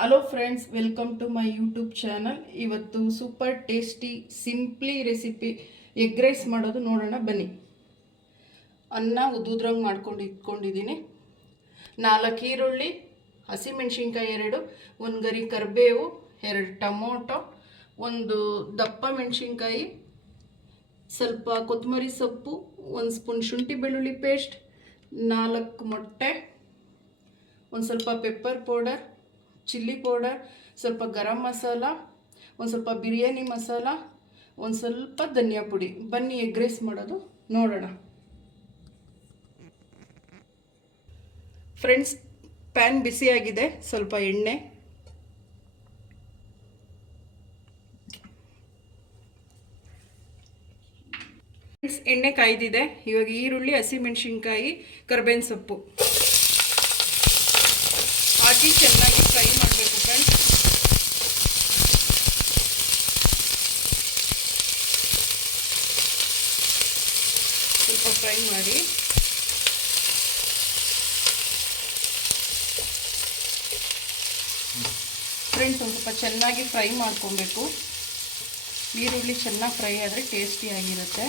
Hello friends welcome to my YouTube channel ಇವತ್ತು super tasty simply recipe egg rice ಮಾಡೋದು ನೋಡೋಣ, ಬನ್ನಿ. ಅನ್ನ ಉದ್ದುದ್ರಂಗೆ ಮಾಡ್ಕೊಂಡು ಇಟ್ಕೊಂಡಿದ್ದೀನಿ. ನಾಲ್ಕು ಈರುಳ್ಳಿ, ಹಸಿಮೆಣ್ಸಿನ್ಕಾಯಿ ಎರಡು, ಒಂದು ಗರಿ ಕರಿಬೇವು, ಎರಡು ಟೊಮೊಟೊ, ಒಂದು ದಪ್ಪ ಮೆಣಸಿನ್ಕಾಯಿ, ಸ್ವಲ್ಪ ಕೊತ್ತಂಬರಿ ಸೊಪ್ಪು, ಒಂದು ಸ್ಪೂನ್ ಶುಂಠಿ ಬೆಳ್ಳುಳ್ಳಿ ಪೇಸ್ಟ್ ನಾಲ್ಕು ಮೊಟ್ಟೆ, ಒಂದು ಸ್ವಲ್ಪ ಪೆಪ್ಪರ್ ಪೌಡರ್ ಚಿಲ್ಲಿ ಪೌಡರ್, ಸ್ವಲ್ಪ ಗರಂ ಮಸಾಲ, ಒಂದು ಸ್ವಲ್ಪ ಬಿರಿಯಾನಿ ಮಸಾಲ, ಒಂದು ಸ್ವಲ್ಪ ಧನಿಯಾ ಪುಡಿ. ಬನ್ನಿ ಎಗ್ ರೈಸ್ ಮಾಡೋದು ನೋಡೋಣ. ಫ್ರೆಂಡ್ಸ್, ಪ್ಯಾನ್ ಬಿಸಿಯಾಗಿದೆ ಸ್ವಲ್ಪ ಎಣ್ಣೆ. ಎಣ್ಣೆ ಕಾಯ್ದಿದೆ. ಇವಾಗ ಈರುಳ್ಳಿ, ಹಸಿಮೆಣಸಿನ್ಕಾಯಿ, ಕರ್ಬೇವಿನ ಸೊಪ್ಪು. ಹಾಕಿ ಚೆನ್ನಾಗಿ ಫ್ರೈ ಮಾಡಬೇಕು ಫ್ರೆಂಡ್ಸ್ ಸ್ವಲ್ಪ ಫ್ರೈ ಮಾಡಿ. ಫ್ರೆಂಡ್ಸ್ ಒಂದು ಸ್ವಲ್ಪ ಚೆನ್ನಾಗಿ ಫ್ರೈ ಮಾಡ್ಕೊಬೇಕು. ಈರುಳ್ಳಿ ಚೆನ್ನಾಗಿ ಫ್ರೈ ಆದರೆ ಟೇಸ್ಟಿಯಾಗಿರುತ್ತೆ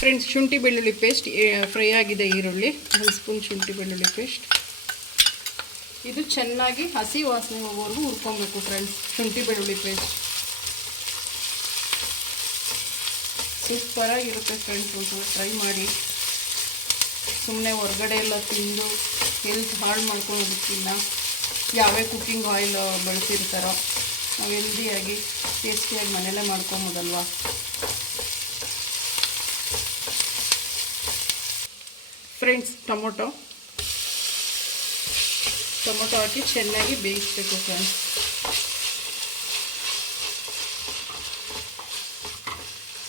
ಫ್ರೆಂಡ್ಸ್ ಶುಂಠಿ ಬೆಳ್ಳುಳ್ಳಿ ಪೇಸ್ಟ್ ಫ್ರೈ ಆಗಿದೆ ಈರುಳ್ಳಿ. ಒಂದು ಸ್ಪೂನ್ ಶುಂಠಿ ಬೆಳ್ಳುಳ್ಳಿ ಪೇಸ್ಟ್ ಇದು ಚೆನ್ನಾಗಿ ಹಸಿ ವಾಸನೆ ಹೋಗೋವರೆಗೂ ಹುರ್ಕೊಬೇಕು ಫ್ರೆಂಡ್ಸ್ ಶುಂಠಿ ಬೆಳ್ಳುಳ್ಳಿ ಪೇಸ್ಟ್ ಸೂಪರಾಗಿರುತ್ತೆ ಫ್ರೆಂಡ್ಸ್ ಒಂದು ಟ್ರೈ ಮಾಡಿ. ಸುಮ್ಮನೆ ಹೊರಗಡೆ ಎಲ್ಲ ತಿಂದು ಹೆಲ್ತ್ ಹಾಳು ಮಾಡ್ಕೊಳೋದಕ್ಕಿಂತ ಯಾವ್ಯಾವ ಕುಕ್ಕಿಂಗ್ ಆಯಿಲ್ ಬಳಸಿರ್ತಾರೋ, ನಾವು ಹೆಲ್ದಿಯಾಗಿ ಟೇಸ್ಟಿಯಾಗಿ ಮನೆಯಲ್ಲೇ ಮಾಡ್ಕೊಬೋದಲ್ವಾ? Friends, tomato. ಟೊಮೊಟೊ ಹಾಕಿ ಚೆನ್ನಾಗಿ ಬೇಯಿಸ್ಬೇಕು ಫ್ರೆಂಡ್ಸ್.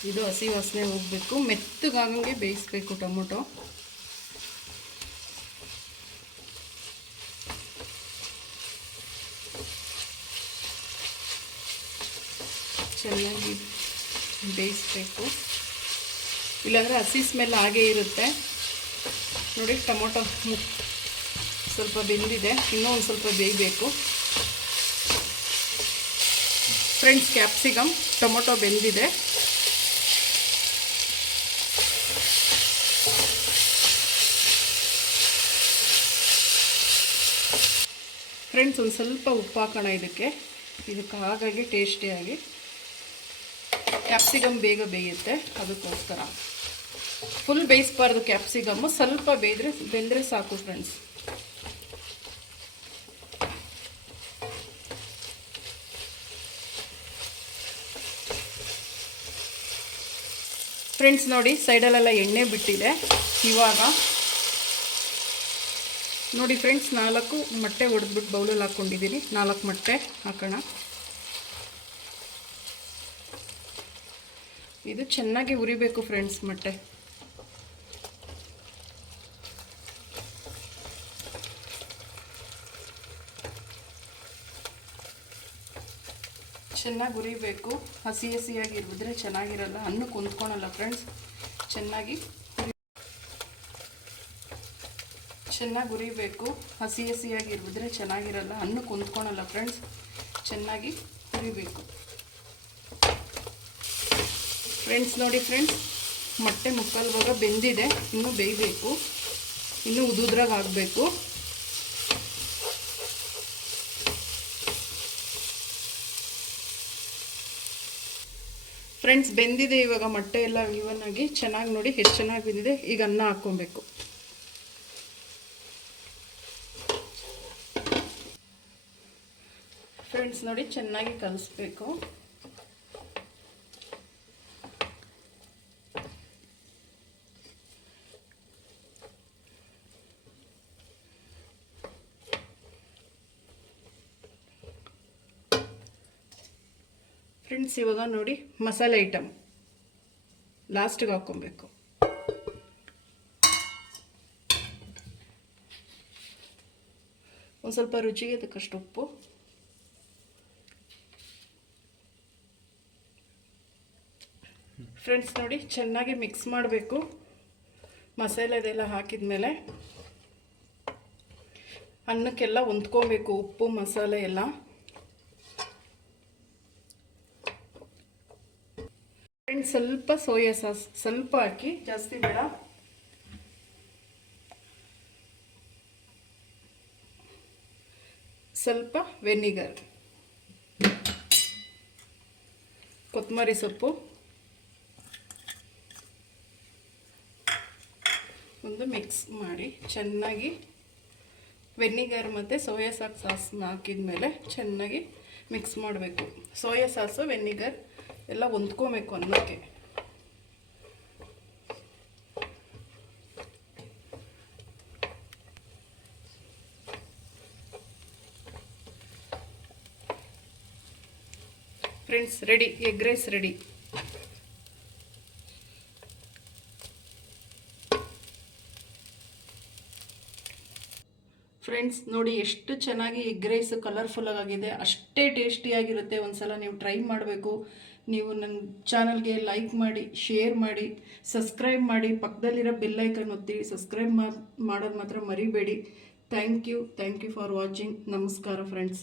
ಇದು ಹಸಿ ವಾಸನೆ ಹೋಗಬೇಕು. ಮೆತ್ತಗಾಗಂಗೆ ಬೇಯಿಸ್ಬೇಕು ಟೊಮೊಟೊ. ಚೆನ್ನಾಗಿ ಬೇಯಿಸ್ಬೇಕು. ಇಲ್ಲಾಂದರೆ ಹಸಿ ಸ್ಮೆಲ್ ಹಾಗೇ ಇರುತ್ತೆ. ನೋಡಿ, ಟೊಮೊಟೊ ಸ್ವಲ್ಪ ಬೆಂದಿದೆ. ಇನ್ನೂ ಒಂದು ಸ್ವಲ್ಪ ಬೇಯಬೇಕು. ಫ್ರೆಂಡ್ಸ್ ಕ್ಯಾಪ್ಸಿಕಮ್ ಟೊಮೊಟೊ ಬೆಂದಿದೆ. ಫ್ರೆಂಡ್ಸ್ ಒಂದು ಸ್ವಲ್ಪ ಉಪ್ಪು ಹಾಕೋಣ ಇದಕ್ಕೆ. ಇದಕ್ಕೆ ಹಾಗಾಗಿ ಟೇಸ್ಟಿಯಾಗಿ ಕ್ಯಾಪ್ಸಿಕಮ್ ಬೇಗ ಬೇಯುತ್ತೆ. ಅದಕ್ಕೋಸ್ಕರ. ಫುಲ್ ಬೇಯಿಸ್ಬಾರ್ದು ಕ್ಯಾಪ್ಸಿಕಮ್ಮು ಸ್ವಲ್ಪ ಬೇಯ್ದರೆ ಬೆಂದರೆ ಸಾಕು ಫ್ರೆಂಡ್ಸ್ ಫ್ರೆಂಡ್ಸ್ ನೋಡಿ ಸೈಡಲ್ಲೆಲ್ಲ ಎಣ್ಣೆ ಬಿಟ್ಟಿದೆ. ಇವಾಗ ನೋಡಿ ಫ್ರೆಂಡ್ಸ್ ನಾಲ್ಕು ಮೊಟ್ಟೆ ಹೊಡೆದ್ಬಿಟ್ಟು ಬೌಲಲ್ಲಿ ಹಾಕ್ಕೊಂಡಿದ್ದೀನಿ ನಾಲ್ಕು ಮೊಟ್ಟೆ ಹಾಕೋಣ. ಇದು ಚೆನ್ನಾಗಿ ಉರಿಬೇಕು ಫ್ರೆಂಡ್ಸ್ ಮೊಟ್ಟೆ. ಚೆನ್ನಾಗಿ ಹುರಿಬೇಕು. ಹಸಿ ಹಸಿಯಾಗಿ ಇರಿದ್ರೆ ಚೆನ್ನಾಗಿರಲ್ಲ. ಹಣ್ಣು ಕುಂತ್ಕೊಳಲ್ಲ ಫ್ರೆಂಡ್ಸ್ ಚೆನ್ನಾಗಿ ಚೆನ್ನಾಗಿ ಹುರಿಬೇಕು. ಹಸಿ ಹಸಿಯಾಗಿ ಇರಿದ್ರೆ ಚೆನ್ನಾಗಿರಲ್ಲ. ಹಣ್ಣು ಕುಂತ್ಕೊಳಲ್ಲ ಫ್ರೆಂಡ್ಸ್ ಚೆನ್ನಾಗಿ ಹುರಿಬೇಕು. ಫ್ರೆಂಡ್ಸ್ ನೋಡಿ ಫ್ರೆಂಡ್ಸ್ ಮೊಟ್ಟೆ ಮುಕ್ಕಲ್ವಾಗ ಬೆಂದಿದೆ. ಇನ್ನೂ ಬೇಯಬೇಕು. ಇನ್ನೂ ಉದುದ್ರಾಗ ಆಗಬೇಕು ಫ್ರೆಂಡ್ಸ್ ಬೆಂದಿದೆ ಇವಾಗ ಮೊಟ್ಟೆ ಎಲ್ಲ ಈವನ್ ಆಗಿ ಚೆನ್ನಾಗಿ ನೋಡಿ ಎಷ್ಟು ಚೆನ್ನಾಗಿ ಬೆಂದಿದೆ, ಈಗ ಅನ್ನ ಹಾಕ್ಕೊಬೇಕು. ಫ್ರೆಂಡ್ಸ್ ನೋಡಿ ಚೆನ್ನಾಗಿ ಕಲಿಸ್ಬೇಕು. ಫ್ರೆಂಡ್ಸ್ ಇವಾಗ ನೋಡಿ ಮಸಾಲೆ ಐಟಮ್ ಲಾಸ್ಟಿಗೆ ಹಾಕ್ಕೊಬೇಕು. ಒಂದು ಸ್ವಲ್ಪ ರುಚಿಗೆ ತಕ್ಕಷ್ಟು ಉಪ್ಪು. ಫ್ರೆಂಡ್ಸ್ ನೋಡಿ ಚೆನ್ನಾಗಿ ಮಿಕ್ಸ್ ಮಾಡಬೇಕು. ಮಸಾಲೆದೆಲ್ಲ ಹಾಕಿದ ಮೇಲೆ ಅನ್ನಕ್ಕೆಲ್ಲ ಹೊಂದ್ಕೊಬೇಕು ಉಪ್ಪು, ಮಸಾಲೆ ಎಲ್ಲ. ಫ್ರೆಂಡ್ಸ್ ಸ್ವಲ್ಪ ಸೋಯಾ ಸಾಸ್, ಸ್ವಲ್ಪ ಹಾಕಿ ಜಾಸ್ತಿ ಬೇಡ. ಸ್ವಲ್ಪ ವೆನಿಗರ್ ಕೊತ್ತಂಬರಿ ಸೊಪ್ಪು. ಒಂದು ಮಿಕ್ಸ್ ಮಾಡಿ ಚೆನ್ನಾಗಿ ವೆನಿಗರ್ ಮತ್ತು ಸೋಯಾ ಸಾಸ್ ಸಾಸ್ನ ಹಾಕಿದ ಮೇಲೆ ಚೆನ್ನಾಗಿ ಮಿಕ್ಸ್ ಮಾಡಬೇಕು. ಸೋಯಾ ಸಾಸು ವೆನಿಗರ್ ಎಲ್ಲ ಹೊಂದ್ಕೋಬೇಕು ಅನ್ನಕ್ಕೆ. Friends, ready, egg rice ready. Friends, ನೋಡಿ ಎಷ್ಟು ಚೆನ್ನಾಗಿ ಎಗ್ ರೈಸ್ ಕಲರ್ಫುಲ್ ಆಗಿದೆ. ಅಷ್ಟೇ ಟೇಸ್ಟಿಯಾಗಿರುತ್ತೆ ಒಂದ್ಸಲ ನೀವು ಟ್ರೈ ಮಾಡಬೇಕು. ನೀವು ನನ್ನ ಚಾನಲ್ಗೆ ಲೈಕ್ ಮಾಡಿ, ಶೇರ್ ಮಾಡಿ, ಸಬ್ಸ್ಕ್ರೈಬ್ ಮಾಡಿ, ಪಕ್ಕದಲ್ಲಿರೋ ಬೆಲ್ಲೈಕನ್ ಒತ್ತಿ ಸಬ್ಸ್ಕ್ರೈಬ್ ಮಾಡೋದು ಮಾತ್ರ ಮರಿಬೇಡಿ. Thank you thank you for watching ನಮಸ್ಕಾರ ಫ್ರೆಂಡ್ಸ್